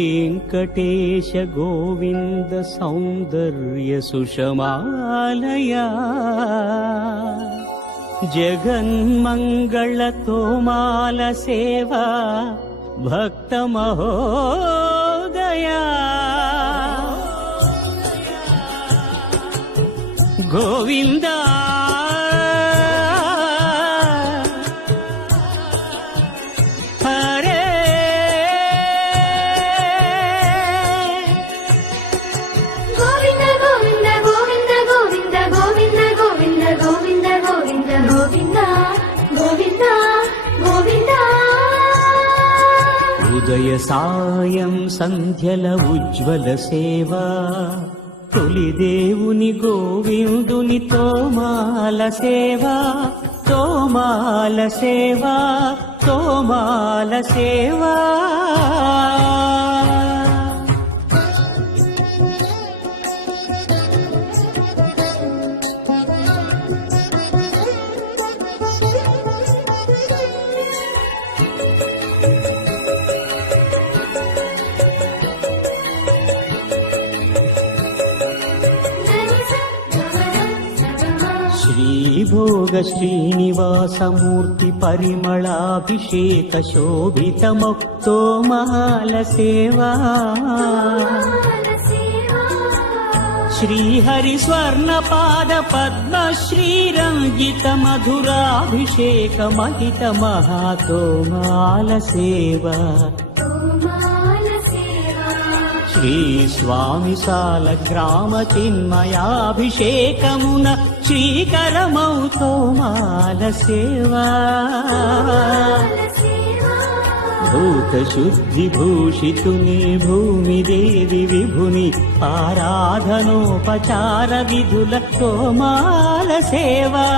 श्रीवेङ्कटेश गोविन्द सौन्दर्य सुषमालया जगन्मङ्गल तोमाल सेवा भक्तमहोदया गोविन्दा ఉదయ సాయం సంధ్యల ఉజ్వల సేవా తొలి దేవుని గోవిందుని తోమాల సేవా తోమాల సేవా తోమాల సేవా श्रीभोग श्रीनिवासमूर्ति परिमलाभिषेक शोभितमुक्तोमाल सेवा श्रीहरि स्वर्णपाद पद्म श्रीरंजित मधुराभिषेक महित महातोमाल सेवा श्री स्वामी साल ग्राम चिन्मयाभिषेकमुन श्रीकरमौ तोमाल सेवा भूत शुद्धि भूषितुनि भूमि देवी विभुनि आराधनोपचार विधुल तोमाल सेवा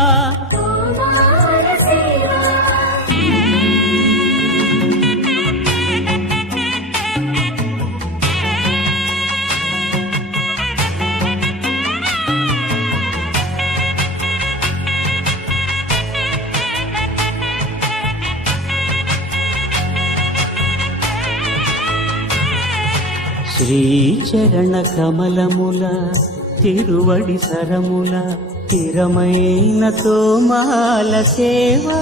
శ్రీచరణ కమలముల తిరువడి సరముల తిరమైన తోమాల సేవా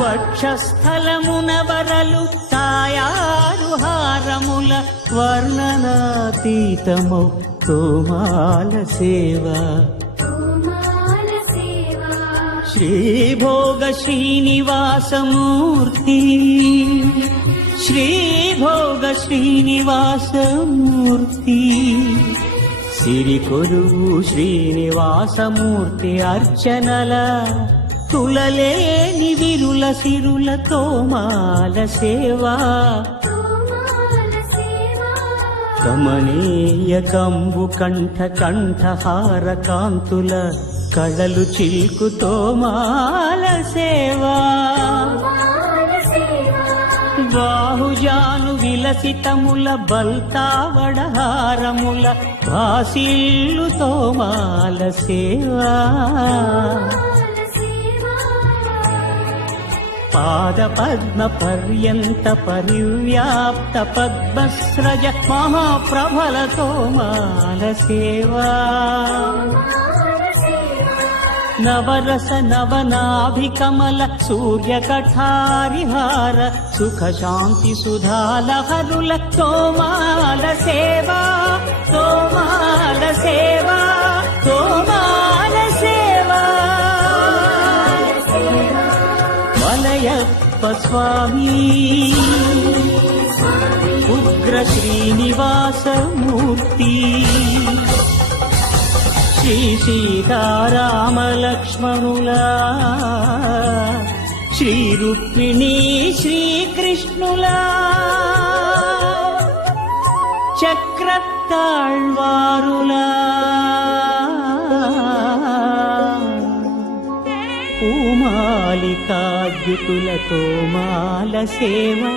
వక్షస్థలమున వరలు తాయారు హారముల వర్ణనాతీతమౌ తోమాల సేవా శ్రీభోగ శ్రీనివాసమూర్తి श्रीभोग श्रीनिवासमूर्ति सिरिकोलुवु श्रीनिवासमूर्ति अर्चनल तुललेनि विरुल सिरुल तोमाल सेवा कमनीय कंबु कंठ कंठहार कांतुल कळलु चिल्कु तोमाल सेवा బాహుజాను విలసితముల బల్తావడహారముల భాసిల్లు తోమాల సేవా పాద పద్మ పర్యంత పరివ్యాప్త పద్మస్రజ మహాప్రభల తోమాల సేవా नवरस नवनाभिकमल सूर्य कठारिहार सुख शांति सुधालहरुल तोमाल सेवा तोमाल सेवा तोमाल सेवा मलयप्प स्वामी उग्र श्रीनिवास मूर्ति श्री सीताराम लक्ष्मणुला श्री रुक्मिणी श्री कृष्णुला चक्रताळ्वारुला पूमालिकाद्युतुल तोमाल सेवा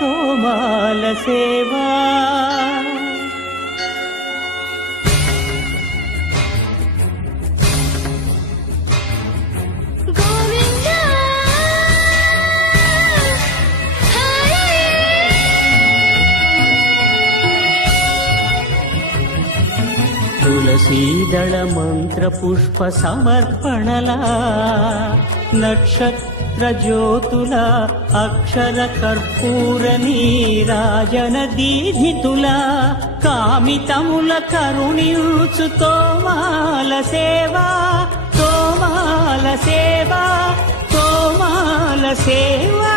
तोमाल सेवा తులసీదళ మంత్ర పుష్ప సమర్పణలా నక్షత్ర జ్యోతుల అక్షర కర్పూర నీరాజన దీధితుల కామితముల కరుణించు తోమాల సేవా తోమాల సేవా తోమాల సేవా